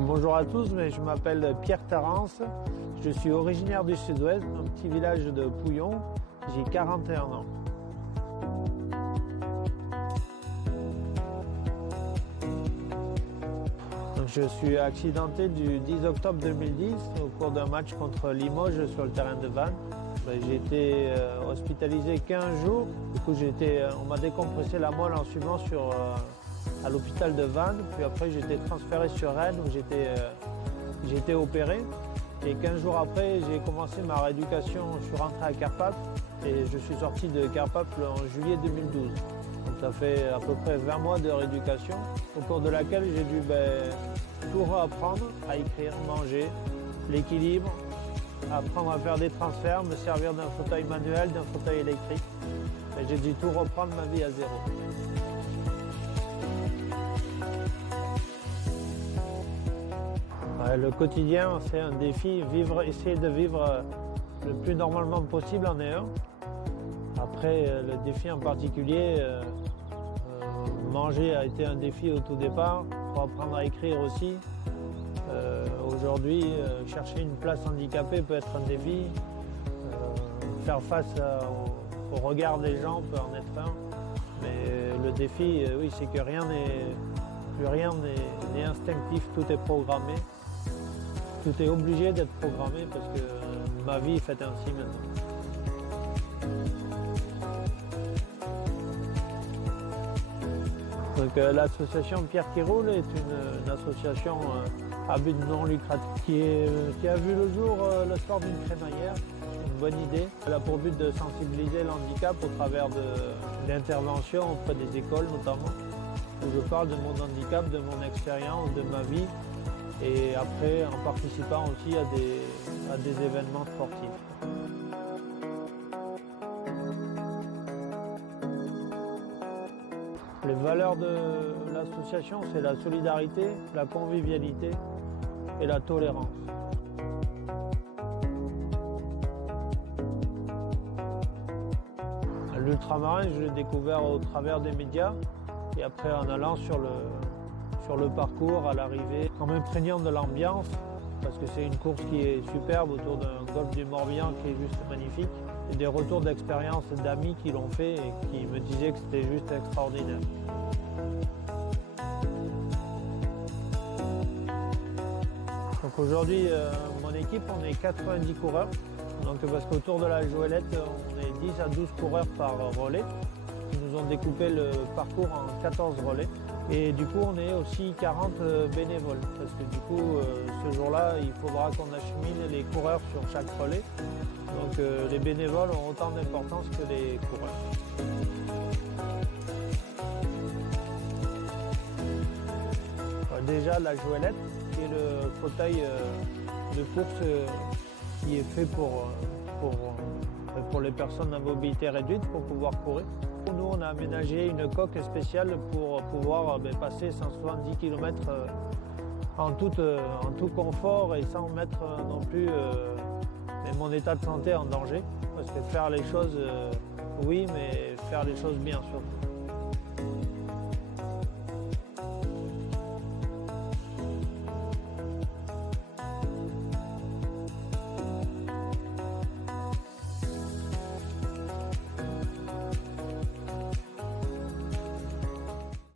Bonjour à tous, je m'appelle Pierre Tarance, je suis originaire du Sud-Ouest, d'un petit village de Pouillon, j'ai 41 ans. Je suis accidenté du 10 octobre 2010 au cours d'un match contre Limoges sur le terrain de Vannes. J'ai été hospitalisé 15 jours, du coup on m'a décompressé la moelle en suivant à l'hôpital de Vannes, puis après j'ai été transféré sur Rennes où j'ai été opéré. Et 15 jours après, j'ai commencé ma rééducation, je suis rentré à Carpath et je suis sorti de Carpath en juillet 2012. Donc ça fait à peu près 20 mois de rééducation, au cours de laquelle j'ai dû tout réapprendre, à écrire, manger, l'équilibre, apprendre à faire des transferts, me servir d'un fauteuil manuel, d'un fauteuil électrique. Et j'ai dû tout reprendre ma vie à zéro. Le quotidien, c'est un défi, essayer de vivre le plus normalement possible en est un. Après, le défi en particulier, manger a été un défi au tout départ, pour apprendre à écrire aussi. Aujourd'hui, chercher une place handicapée peut être un défi. Faire face au regard des gens peut en être un. Mais le défi, oui, c'est que plus rien n'est instinctif, tout est programmé. Tout est obligé d'être programmé parce que ma vie est faite ainsi maintenant. L'association Pierre qui roule est une association à but non lucratif qui a vu le jour le soir d'une crémaillère. Une bonne idée. Elle a pour but de sensibiliser l'handicap au travers d'interventions auprès des écoles notamment, où je parle de mon handicap, de mon expérience, de ma vie, et après en participant aussi à des événements sportifs. Les valeurs de l'association, c'est la solidarité, la convivialité et la tolérance. L'ultramarin, je l'ai découvert au travers des médias et après en allant sur le parcours à l'arrivée, en m'imprégnant de l'ambiance, parce que c'est une course qui est superbe autour d'un golfe du Morbihan qui est juste magnifique. Et des retours d'expérience d'amis qui l'ont fait et qui me disaient que c'était juste extraordinaire. Donc aujourd'hui, mon équipe, on est 90 coureurs. Donc parce qu'autour de la Joëlette, on est 10 à 12 coureurs par relais. Ils nous ont découpé le parcours en 14 relais. Et du coup, on est aussi 40 bénévoles. Parce que du coup, ce jour-là, il faudra qu'on achemine les coureurs sur chaque relais. Donc les bénévoles ont autant d'importance que les coureurs. Déjà la Joëlette, qui est le fauteuil de course qui est fait pour les personnes à mobilité réduite pour pouvoir courir. Nous, on a aménagé une coque spéciale pour pouvoir passer 170 km en tout confort et sans mettre non plus mon état de santé en danger. Parce que faire les choses, oui, mais faire les choses bien surtout.